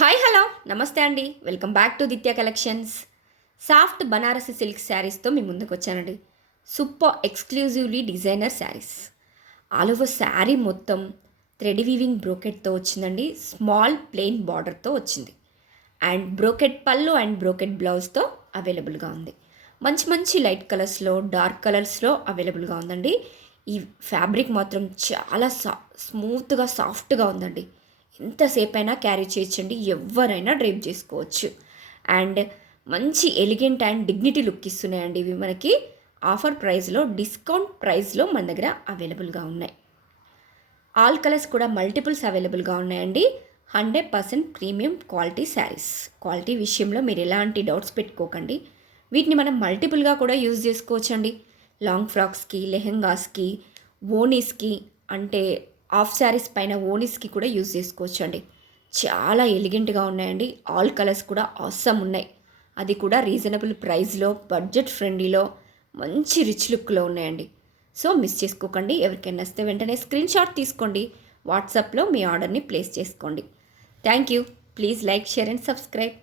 Hi hello నమస్తే అండి. Welcome back to Ditya collections. Soft Banarasi silk శారీస్తో మీ ముందుకు వచ్చానండి. Super exclusively designer saris. All over sari మొత్తం థ్రెడ్ వీవింగ్ బ్రోకెట్తో వచ్చిందండి. స్మాల్ ప్లెయిన్ బార్డర్తో వచ్చింది. అండ్ బ్రోకెట్ పళ్ళు అండ్ బ్రోకెట్ బ్లౌజ్తో అవైలబుల్గా ఉంది. మంచి మంచి లైట్ కలర్స్లో, డార్క్ కలర్స్లో అవైలబుల్గా ఉందండి. ఈ ఫ్యాబ్రిక్ మాత్రం చాలా స్మూత్గా సాఫ్ట్గా ఉందండి. ఎంతసేపు అయినా క్యారీ చేయొచ్చండి. ఎవరైనా డ్రైప్ చేసుకోవచ్చు. అండ్ మంచి ఎలిగెంట్ అండ్ డిగ్నిటీ లుక్ ఇస్తున్నాయండి. ఇవి మనకి ఆఫర్ ప్రైస్లో, డిస్కౌంట్ ప్రైస్లో మన దగ్గర అవైలబుల్గా ఉన్నాయి. ఆల్ కలర్స్ కూడా మల్టిపుల్స్ అవైలబుల్గా ఉన్నాయండి. 100% ప్రీమియం క్వాలిటీ శారీస్. క్వాలిటీ విషయంలో మీరు ఎలాంటి డౌట్స్ పెట్టుకోకండి. వీటిని మనం మల్టిపుల్గా కూడా యూజ్ చేసుకోవచ్చండి. లాంగ్ ఫ్రాక్స్కి, లెహెంగాస్కి, ఓనీస్కి, అంటే హాఫ్ శారీస్ పైన ఓనీస్కి కూడా యూజ్ చేసుకోవచ్చు అండి. చాలా ఎలిగెంట్గా ఉన్నాయండి. ఆల్ కలర్స్ కూడా ఆసమ్ ఉన్నాయి. అది కూడా రీజనబుల్ ప్రైస్లో, బడ్జెట్ ఫ్రెండ్లీలో, మంచి రిచ్ లుక్లో ఉన్నాయండి. సో మిస్ చేసుకోకండి. ఎవరికైనా నచ్చితే వెంటనే స్క్రీన్ షాట్ తీసుకోండి. వాట్సాప్లో మీ ఆర్డర్ని ప్లేస్ చేసుకోండి. Thank you. Please like, share and subscribe.